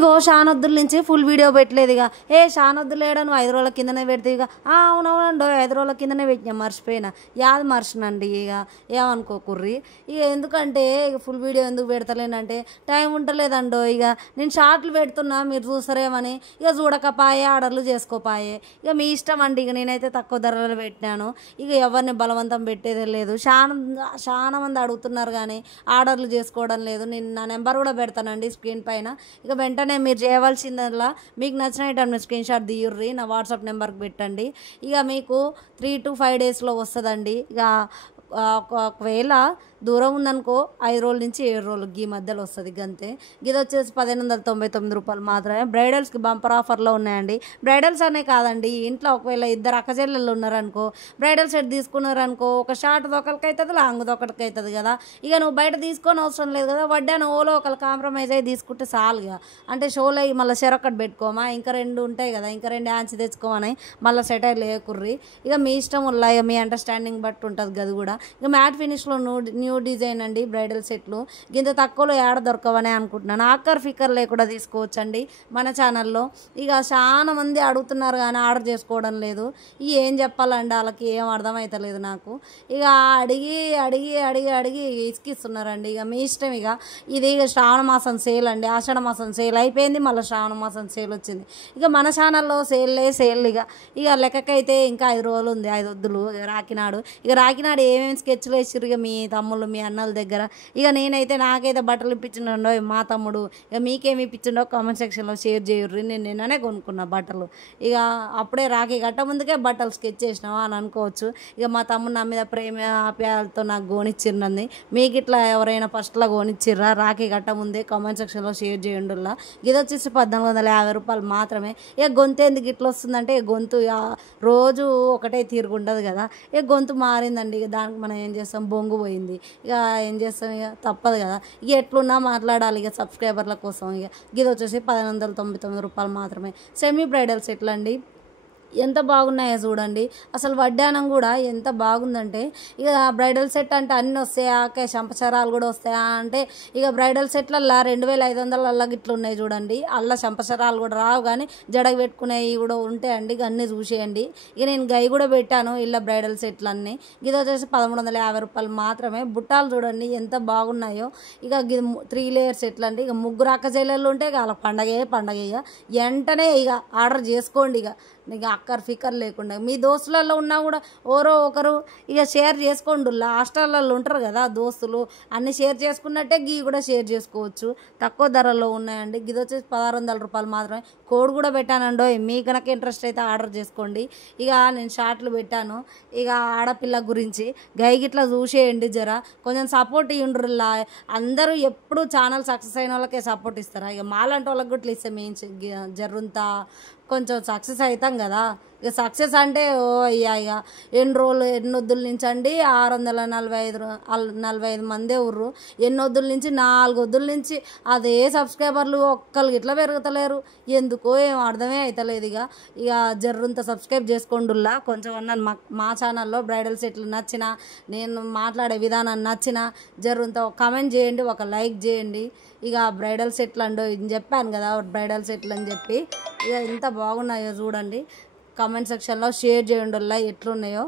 ఇగో షానొద్దుల నుంచి full video పెట్టలేదు ఇక షానొద్దులు లేడా నువ్వు 5 రోజుల కిందనే పెడితే ఇక అవునవునండి 5 రోజుల కిందనే పెట్టినా మర్చిపోయినా యాది మర్చినండి ఇక ఏమనుకోకుర్రి ఇక ఎందుకంటే ఇక ఫుల్ వీడియో ఎందుకు పెడతలేనంటే టైం ఉంటలేదండో ఇక నేను షార్ట్లు పెడుతున్నా మీరు చూసారేమని ఇక చూడకపాయే ఆర్డర్లు చేసుకోపాయే ఇక మీ ఇష్టం అండి ఇక నేనైతే తక్కువ ధరలు పెట్టినాను ఇక ఎవరిని బలవంతం పెట్టేదే లేదు చాలా మంది అడుగుతున్నారు కానీ ఆర్డర్లు చేసుకోవడం లేదు నేను నా నెంబర్ కూడా పెడతానండి స్క్రీన్ పైన ఇక వెంటనే మీరు చేయవలసిందల్లా మీకు నచ్చిన ఐటమ్ స్క్రీన్ షాట్ తీయుర్రి నా వాట్సాప్ నెంబర్కి పెట్టండి ఇక మీకు 3 to 5 డేస్లో వస్తుందండి ఇక ఒకవేళ దూరం ఉందనుకో 5 రోజుల నుంచి 7 రోజులు ఈ మధ్యలో వస్తుంది గంతే ఇది వచ్చేసి 1599 రూపాయలు మాత్రమే బ్రైడల్స్కి బంపర్ ఆఫర్లో ఉన్నాయండి బ్రైడల్స్ అనే కాదండి ఇంట్లో ఒకవేళ ఇద్దరు అక్కచెల్లెళ్ళు ఉన్నారనుకో బ్రైడల్ సెట్ తీసుకున్నారనుకో ఒక షార్ట్ ఒకరికి అవుతుంది లాంగ్ ఒకరికి అవుతుంది కదా ఇక నువ్వు బయట తీసుకొని అవసరం లేదు కదా వడ్డాను ఓలో ఒకరు కాంప్రమైజ్ అయ్యి తీసుకుంటే చాలుగా అంటే షోలో మళ్ళీ చెరొక్కటి పెట్టుకోమా ఇంకా 2 ఉంటాయి కదా ఇంకా 2 యాంచి తెచ్చుకోమని మళ్ళీ సెట్ అయ్యి లేకుర్రి ఇక మీ ఇష్టం వల్ల ఇక మీ అండర్స్టాండింగ్ బట్టి ఉంటుంది గది కూడా ఇక మ్యాట్ ఫినిష్లో న్యూ డిజైన్ అండి బ్రైడల్ సెట్లు ఇంత తక్కువలో ఏడ దొరకవనే అనుకుంటున్నాను ఆకర్ ఫికర్ లేకుండా తీసుకోవచ్చండి మన ఛానల్లో ఇక చాలా మంది అడుగుతున్నారు కానీ ఆర్డర్ చేసుకోవడం లేదు ఏం చెప్పాలండి వాళ్ళకి ఏం అర్థమవుతలేదు నాకు ఇక అడిగి అడిగి అడిగి అడిగి ఇసుకిస్తున్నారండి ఇక మీ ఇష్టం ఇక ఇది ఇక శ్రావణ మాసం సేల్ అండి ఆషాఢ మాసం సేల్ అయిపోయింది మళ్ళీ శ్రావణ మాసం సేల్ వచ్చింది ఇక మన ఛానల్లో సేల్ ఇక లెక్కకైతే ఇంకా 5 రోజులు ఉంది 5 వద్దులు రాకినాడు ఇక రాకినాడు ఏమేమి స్కెచ్లు వేసిర్రు ఇక మీ తమ్ముళ్ళు మీ అన్నల దగ్గర ఇక నేనైతే నాకైతే బట్టలు ఇప్పించిండో మా తమ్ముడు ఇక మీకేమి ఇప్పించిండో కామెంట్ సెక్షన్లో షేర్ చేయర్రి నేను నిన్ననే కొనుక్కున్నా బట్టలు ఇక అప్పుడే రాఖీ కట్ట ముందుకే బట్టలు స్కెచ్ చేసినావా అని అనుకోవచ్చు ఇక మా తమ్ముడు నా మీద ప్రేమ ఆప్యాయాలతో నాకు గోనిచ్చిర్రండి మీకు ఇట్లా ఎవరైనా ఫస్ట్లో గోనిచ్చిర్రా రాఖీ కట్ట ముందే కామెంట్ సెక్షన్లో షేర్ చేయండిలా ఇది వచ్చేసి 1450 రూపాయలు మాత్రమే ఇక గొంతు ఎందుకు ఇట్లా వస్తుందంటే గొంతు రోజు ఒకటే తీరుగుండదు కదా ఇక గొంతు మారిందండి ఇక దానికి మనం ఏం చేస్తాం బొంగు పోయింది ఇక ఏం చేస్తాం ఇక తప్పదు కదా ఇక ఎట్లున్నా మాట్లాడాలి ఇక సబ్స్క్రైబర్ల కోసం ఇక ఇది వచ్చేసి 1599 రూపాయలు మాత్రమే సెమీ బ్రైడల్ సెట్లు అండి ఎంత బాగున్నాయో చూడండి అసలు వడ్డానం కూడా ఎంత బాగుందంటే ఇక బ్రైడల్ సెట్ అంటే అన్నీ వస్తాయా చంపచరాలు కూడా వస్తాయా అంటే ఇక బ్రైడల్ సెట్లల్లా 2500 గిట్లు ఉన్నాయి చూడండి అల్లా చంపచరాలు కూడా రావు కానీ జడకు పెట్టుకునేవి కూడా ఉంటాయండి ఇక అన్నీ చూసేయండి ఇక నేను గై కూడా పెట్టాను ఇలా బ్రైడల్ సెట్లు అన్నీ ఇది వచ్చేసి 1350 రూపాయలు మాత్రమే బుట్టాలు చూడండి ఎంత బాగున్నాయో ఇక 3 లేయర్ సెట్లు అండి ఇక ముగ్గురు అక్కచెల్లెళ్ళు ఉంటే ఇక వాళ్ళ పండగ ఇక వెంటనే ఇక ఆర్డర్ చేసుకోండి ఇక అక్కర్ ఫికర్ లేకుండా మీ దోస్తులలో ఉన్నా కూడా ఓరో ఒకరు ఇక షేర్ చేసుకోండి హాస్టల్లో ఉంటారు కదా దోస్తులు అన్నీ షేర్ చేసుకున్నట్టే గీ కూడా షేర్ చేసుకోవచ్చు తక్కువ ధరలో ఉన్నాయండి ఇది వచ్చేసి 1600 రూపాయలు మాత్రమే కోడ్ కూడా పెట్టానండో మీ కనుక ఇంట్రెస్ట్ అయితే ఆర్డర్ చేసుకోండి ఇక నేను షార్ట్లు పెట్టాను ఇక ఆడపిల్ల గురించి గైగిట్లా చూసేయండి జర కొంచెం సపోర్ట్ ఇవ్వండిలా అందరూ ఎప్పుడు ఛానల్ సక్సెస్ అయిన వాళ్ళకే సపోర్ట్ ఇస్తారా ఇక మాలాంటి వాళ్ళకి కూడా ఇస్తే మేము జరుగుతా కొంచెం సక్సెస్ అవుతాం కదా ఇక సక్సెస్ అంటే ఇక ఎన్ని వద్దుల నుంచి అండి 645 మందే ఉర్రు వద్దుల నుంచి 4 వద్దుల నుంచి అదే సబ్స్క్రైబర్లు ఒక్కరికి ఇట్లా పెరుగుతలేరు ఎందుకో ఏం అర్థమే అవుతలేదు ఇక జర్రంత సబ్స్క్రైబ్ చేసుకోండిలా కొంచెం అన్నాను మా ఛానల్లో బ్రైడల్ సెట్లు నచ్చిన నేను మాట్లాడే విధానం నచ్చిన జర్రంత కామెంట్ చేయండి ఒక లైక్ చేయండి ఇక బ్రైడల్ సెట్లు అండో ఇది చెప్పాను కదా బ్రైడల్ సెట్లు అని చెప్పి ఇక ఎంత బాగున్నాయో చూడండి కామెంట్ సెక్షన్లో షేర్ చేయండి ఎట్లున్నాయో